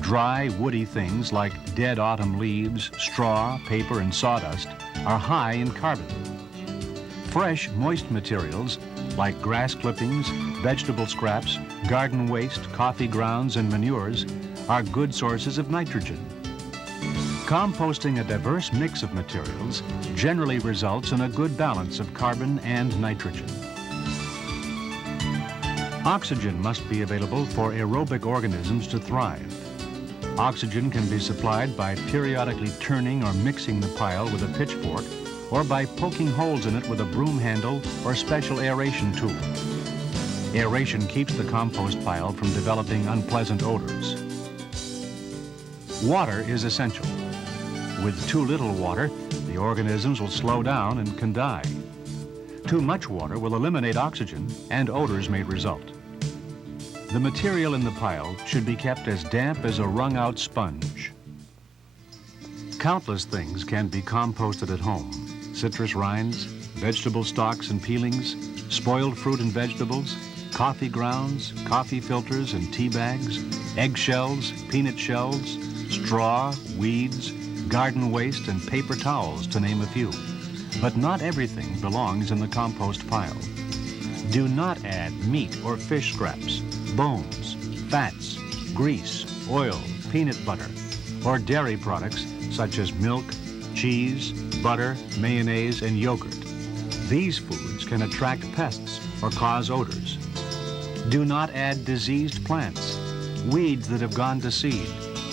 Dry, woody things like dead autumn leaves, straw, paper, and sawdust are high in carbon. Fresh, moist materials like grass clippings, vegetable scraps, garden waste, coffee grounds, and manures are good sources of nitrogen. Composting a diverse mix of materials generally results in a good balance of carbon and nitrogen. Oxygen must be available for aerobic organisms to thrive. Oxygen can be supplied by periodically turning or mixing the pile with a pitchfork or by poking holes in it with a broom handle or special aeration tool. Aeration keeps the compost pile from developing unpleasant odors. Water is essential. With too little water, the organisms will slow down and can die. Too much water will eliminate oxygen and odors may result. The material in the pile should be kept as damp as a wrung-out sponge. Countless things can be composted at home. Citrus rinds, vegetable stalks and peelings, spoiled fruit and vegetables, coffee grounds, coffee filters and tea bags, eggshells, peanut shells, straw, weeds, garden waste, and paper towels, to name a few. But not everything belongs in the compost pile. Do not add meat or fish scraps, bones, fats, grease, oil, peanut butter, or dairy products such as milk, cheese, butter, mayonnaise, and yogurt. These foods can attract pests or cause odors. Do not add diseased plants, weeds that have gone to seed,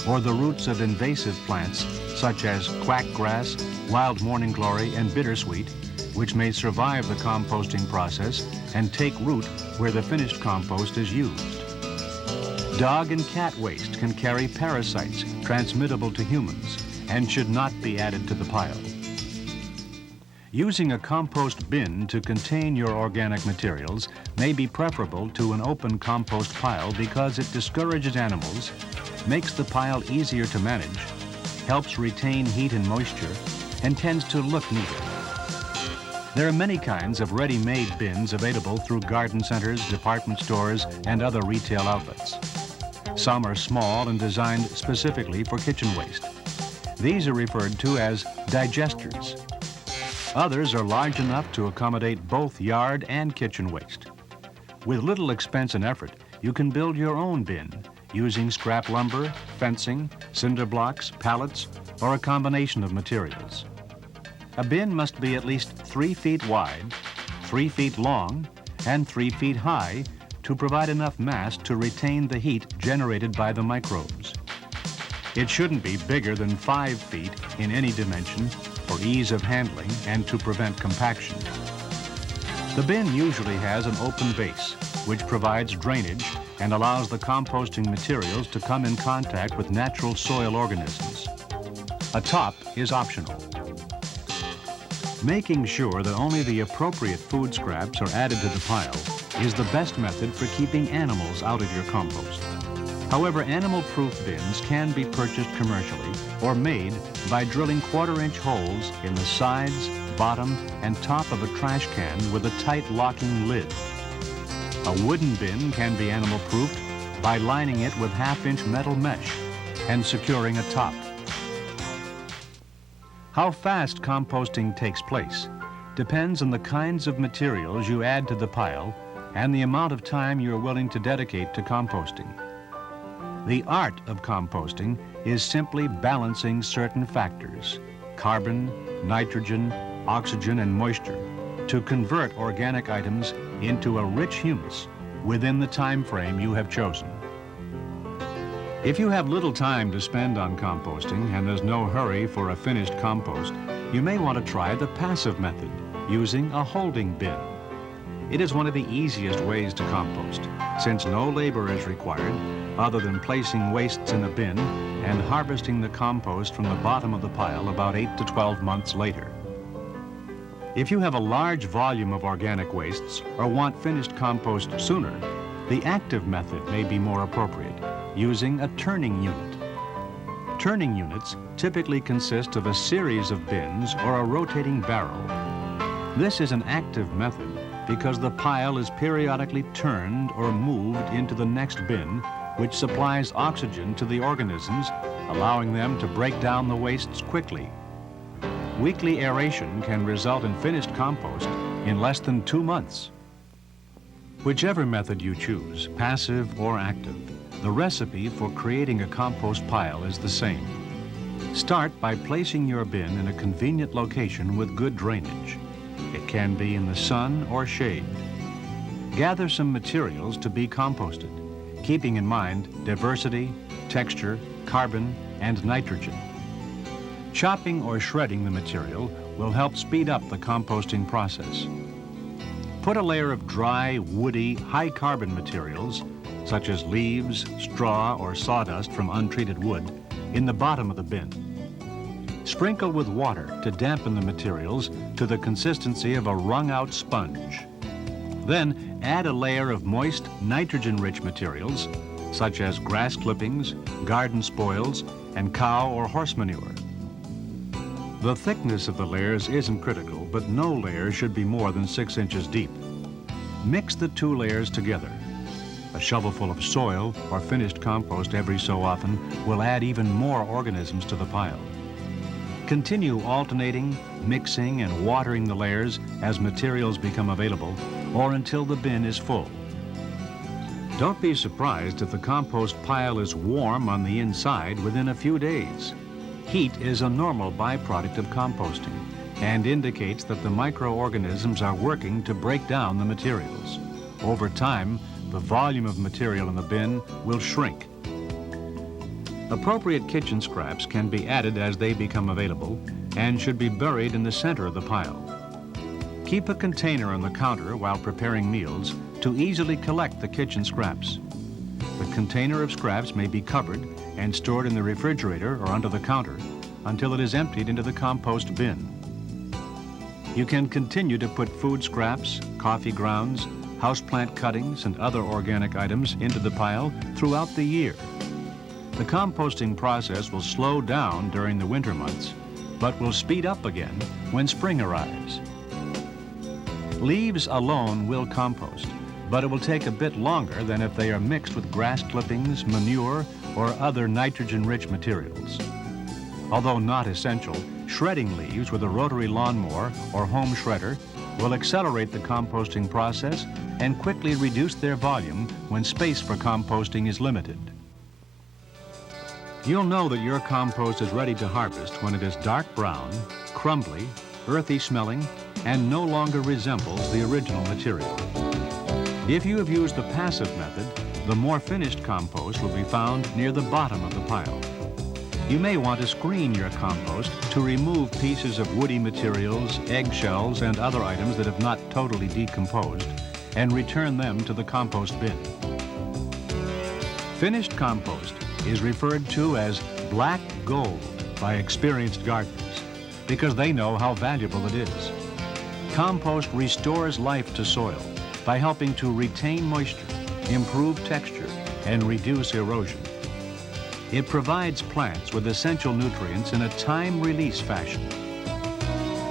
or the roots of invasive plants such as quackgrass, wild morning glory, and bittersweet, which may survive the composting process and take root where the finished compost is used. Dog and cat waste can carry parasites transmittable to humans and should not be added to the pile. Using a compost bin to contain your organic materials may be preferable to an open compost pile because it discourages animals, makes the pile easier to manage, helps retain heat and moisture, and tends to look neater. There are many kinds of ready-made bins available through garden centers, department stores, and other retail outlets. Some are small and designed specifically for kitchen waste. These are referred to as digesters. Others are large enough to accommodate both yard and kitchen waste. With little expense and effort, you can build your own bin using scrap lumber, fencing, cinder blocks, pallets, or a combination of materials. A bin must be at least 3 feet wide, 3 feet long, and 3 feet high to provide enough mass to retain the heat generated by the microbes. It shouldn't be bigger than 5 feet in any dimension for ease of handling and to prevent compaction. The bin usually has an open base, which provides drainage and allows the composting materials to come in contact with natural soil organisms. A top is optional. Making sure that only the appropriate food scraps are added to the pile is the best method for keeping animals out of your compost. However, animal-proof bins can be purchased commercially or made by drilling quarter-inch holes in the sides, bottom, and top of a trash can with a tight locking lid. A wooden bin can be animal-proofed by lining it with half-inch metal mesh and securing a top. How fast composting takes place depends on the kinds of materials you add to the pile and the amount of time you're willing to dedicate to composting. The art of composting is simply balancing certain factors, carbon, nitrogen, oxygen, and moisture, to convert organic items into a rich humus within the time frame you have chosen. If you have little time to spend on composting and there's no hurry for a finished compost, you may want to try the passive method, using a holding bin. It is one of the easiest ways to compost, since no labor is required other than placing wastes in a bin and harvesting the compost from the bottom of the pile about 8 to 12 months later. If you have a large volume of organic wastes or want finished compost sooner, the active method may be more appropriate, using a turning unit. Turning units typically consist of a series of bins or a rotating barrel. This is an active method because the pile is periodically turned or moved into the next bin, which supplies oxygen to the organisms, allowing them to break down the wastes quickly. Weekly aeration can result in finished compost in less than 2 months. Whichever method you choose, passive or active, the recipe for creating a compost pile is the same. Start by placing your bin in a convenient location with good drainage. It can be in the sun or shade. Gather some materials to be composted, keeping in mind diversity, texture, carbon, and nitrogen. Chopping or shredding the material will help speed up the composting process. Put a layer of dry, woody, high-carbon materials, such as leaves, straw, or sawdust from untreated wood, in the bottom of the bin. Sprinkle with water to dampen the materials to the consistency of a wrung-out sponge. Then add a layer of moist, nitrogen-rich materials, such as grass clippings, garden spoils, and cow or horse manure. The thickness of the layers isn't critical, but no layer should be more than 6 inches deep. Mix the 2 layers together. A shovelful of soil or finished compost every so often will add even more organisms to the pile. Continue alternating, mixing, and watering the layers as materials become available or until the bin is full. Don't be surprised if the compost pile is warm on the inside within a few days. Heat is a normal byproduct of composting and indicates that the microorganisms are working to break down the materials. Over time, the volume of material in the bin will shrink. Appropriate kitchen scraps can be added as they become available and should be buried in the center of the pile. Keep a container on the counter while preparing meals to easily collect the kitchen scraps. The container of scraps may be covered and stored in the refrigerator or under the counter until it is emptied into the compost bin. You can continue to put food scraps, coffee grounds, houseplant cuttings, and other organic items into the pile throughout the year. The composting process will slow down during the winter months, but will speed up again when spring arrives. Leaves alone will compost, but it will take a bit longer than if they are mixed with grass clippings, manure, or other nitrogen-rich materials. Although not essential, shredding leaves with a rotary lawnmower or home shredder will accelerate the composting process and quickly reduce their volume when space for composting is limited. You'll know that your compost is ready to harvest when it is dark brown, crumbly, earthy smelling, and no longer resembles the original material. If you have used the passive method, the more finished compost will be found near the bottom of the pile. You may want to screen your compost to remove pieces of woody materials, eggshells, and other items that have not totally decomposed, and return them to the compost bin. Finished compost is referred to as black gold by experienced gardeners because they know how valuable it is. Compost restores life to soil by helping to retain moisture, improve texture, and reduce erosion. It provides plants with essential nutrients in a time-release fashion.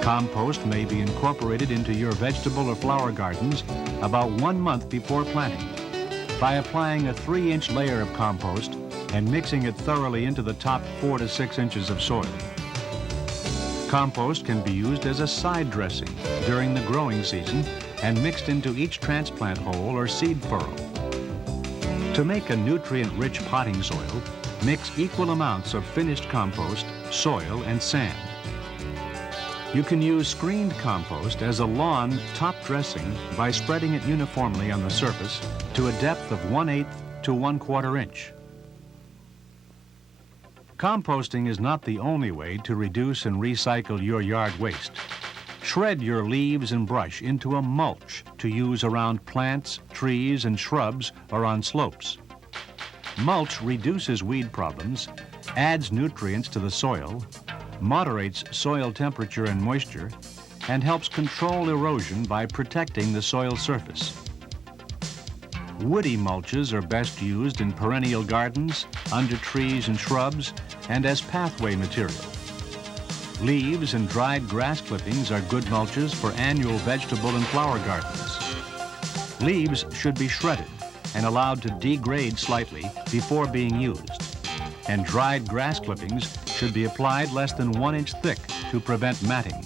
Compost may be incorporated into your vegetable or flower gardens about 1 month before planting by applying a 3-inch layer of compost and mixing it thoroughly into the top 4 to 6 inches of soil. Compost can be used as a side dressing during the growing season and mixed into each transplant hole or seed furrow. To make a nutrient-rich potting soil, mix equal amounts of finished compost, soil, and sand. You can use screened compost as a lawn top dressing by spreading it uniformly on the surface to a depth of 1/8 to 1/4 inch. Composting is not the only way to reduce and recycle your yard waste. Shred your leaves and brush into a mulch to use around plants, trees, and shrubs or on slopes. Mulch reduces weed problems, adds nutrients to the soil, moderates soil temperature and moisture, and helps control erosion by protecting the soil surface. Woody mulches are best used in perennial gardens, under trees and shrubs, and as pathway material. Leaves and dried grass clippings are good mulches for annual vegetable and flower gardens. Leaves should be shredded and allowed to degrade slightly before being used. And dried grass clippings should be applied less than 1 inch thick to prevent matting.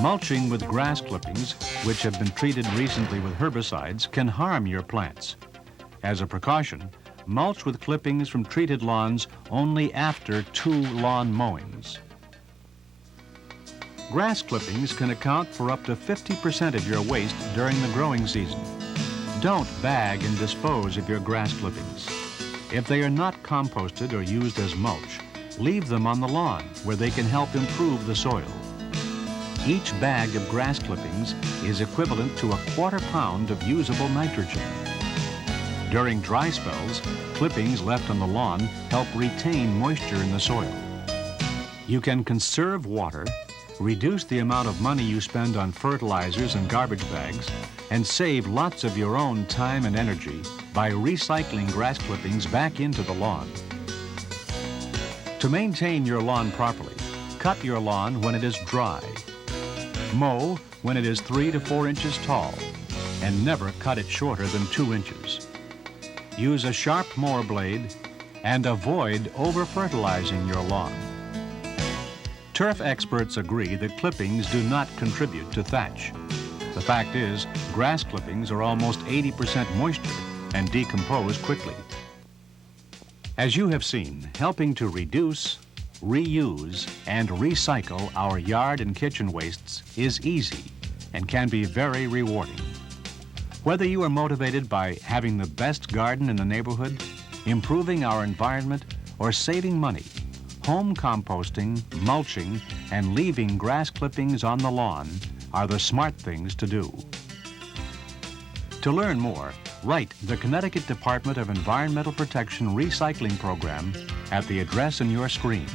Mulching with grass clippings, which have been treated recently with herbicides, can harm your plants. As a precaution, mulch with clippings from treated lawns only after 2 lawn mowings. Grass clippings can account for up to 50% of your waste during the growing season. Don't bag and dispose of your grass clippings. If they are not composted or used as mulch, leave them on the lawn where they can help improve the soil. Each bag of grass clippings is equivalent to 1/4 pound of usable nitrogen. During dry spells, clippings left on the lawn help retain moisture in the soil. You can conserve water, reduce the amount of money you spend on fertilizers and garbage bags, and save lots of your own time and energy by recycling grass clippings back into the lawn. To maintain your lawn properly, cut your lawn when it is dry. Mow when it is 3 to 4 inches tall, and never cut it shorter than 2 inches. Use a sharp mower blade and avoid over-fertilizing your lawn. Turf experts agree that clippings do not contribute to thatch. The fact is, grass clippings are almost 80% moisture and decompose quickly. As you have seen, helping to reduce, reuse, and recycle our yard and kitchen wastes is easy and can be very rewarding. Whether you are motivated by having the best garden in the neighborhood, improving our environment, or saving money, home composting, mulching, and leaving grass clippings on the lawn are the smart things to do. To learn more, write the Connecticut Department of Environmental Protection Recycling Program at the address on your screen.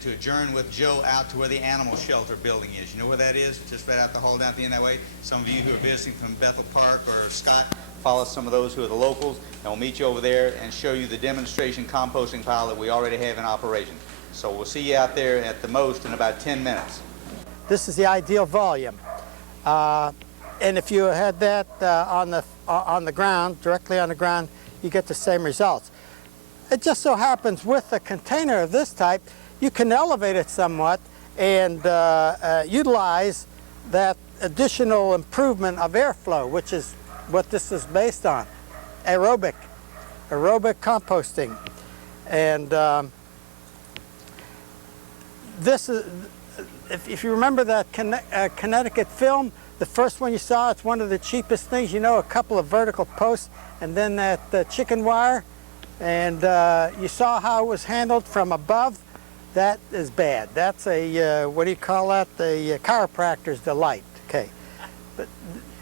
then to adjourn with Joe out to where the animal shelter building is. You know where that is? Just right out the hall down at the end that way. Some of you who are visiting from Bethel Park or Scott, follow some of those who are the locals, and we'll meet you over there and show you the demonstration composting pile that we already have in operation. So we'll see you out there at the most in about 10 minutes. This is the ideal volume. And if you had that on the ground, directly on the ground, you get the same results. It just so happens with a container of this type, you can elevate it somewhat and utilize that additional improvement of airflow, which is what this is based on, aerobic composting. And this is, if you remember that Connecticut film, the first one you saw, it's one of the cheapest things, you know, a couple of vertical posts and then that chicken wire, and you saw how it was handled from above. That is bad. That's a, what do you call that? The chiropractor's delight. Okay. But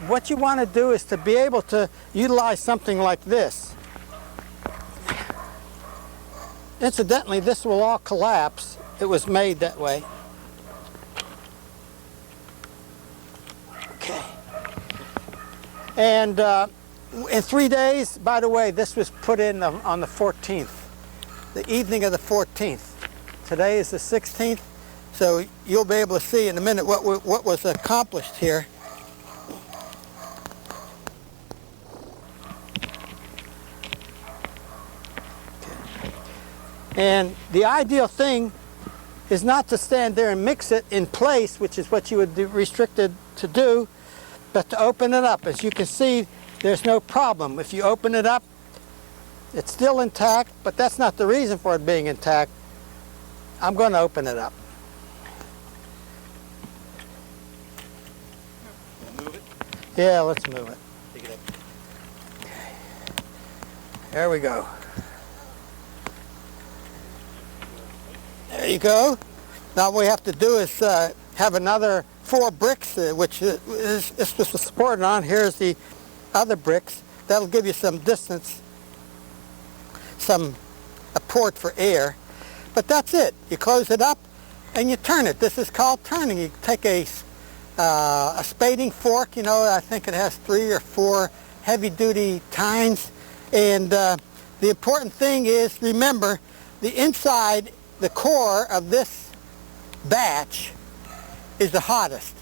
what you want to do is to be able to utilize something like this. Incidentally, this will all collapse. It was made that way. Okay. And in 3 days, by the way, this was put in on the 14th, the evening of the 14th. Today is the 16th, so you'll be able to see in a minute what was accomplished here. And the ideal thing is not to stand there and mix it in place, which is what you would be restricted to do, but to open it up. As you can see, there's no problem. If you open it up, it's still intact, but that's not the reason for it being intact. I'm going to open it up. Move it? Yeah, let's move it. Pick it up. Okay. There we go. There you go. Now what we have to do is have another 4 bricks, which is just supported on. Here's the other bricks. That'll give you some distance, a port for air. But that's it. You close it up and you turn it. This is called turning. You take a spading fork, you know, I think it has 3 or 4 heavy-duty tines. And the important thing is, remember, the inside, the core of this batch is the hottest.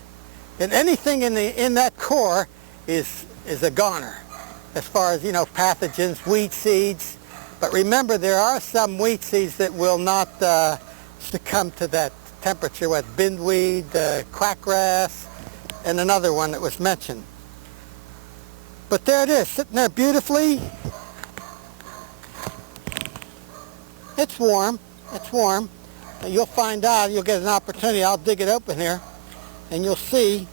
And anything in that core is a goner, as far as, you know, pathogens, wheat seeds. But remember, there are some wheat seeds that will not succumb to that temperature, with bindweed, quackgrass, and another one that was mentioned. But there it is, sitting there beautifully. It's warm. It's warm. You'll find out, you'll get an opportunity. I'll dig it open here, and you'll see.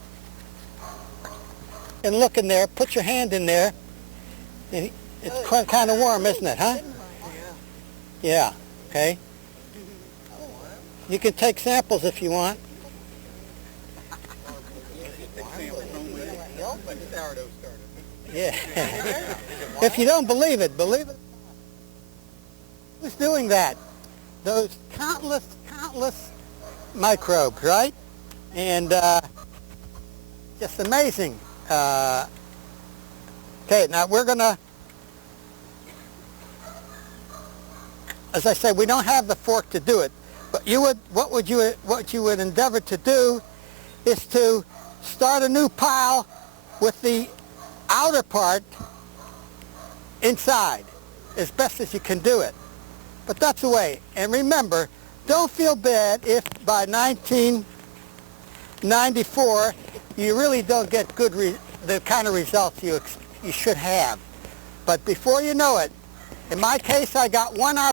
And look in there, put your hand in there. It's quite kind of warm, isn't it, huh? Yeah, okay. You can take samples if you want. Yeah. If you don't believe it, believe it. Who's doing that? Those countless microbes, right? And just amazing. Okay, now we're gonna, as I say, we don't have the fork to do it, but what you would endeavor to do is to start a new pile with the outer part inside, as best as you can do it. But that's the way. And remember, don't feel bad if by 1994 you really don't get the kind of results you should have. But before you know it, in my case, I got 1 hour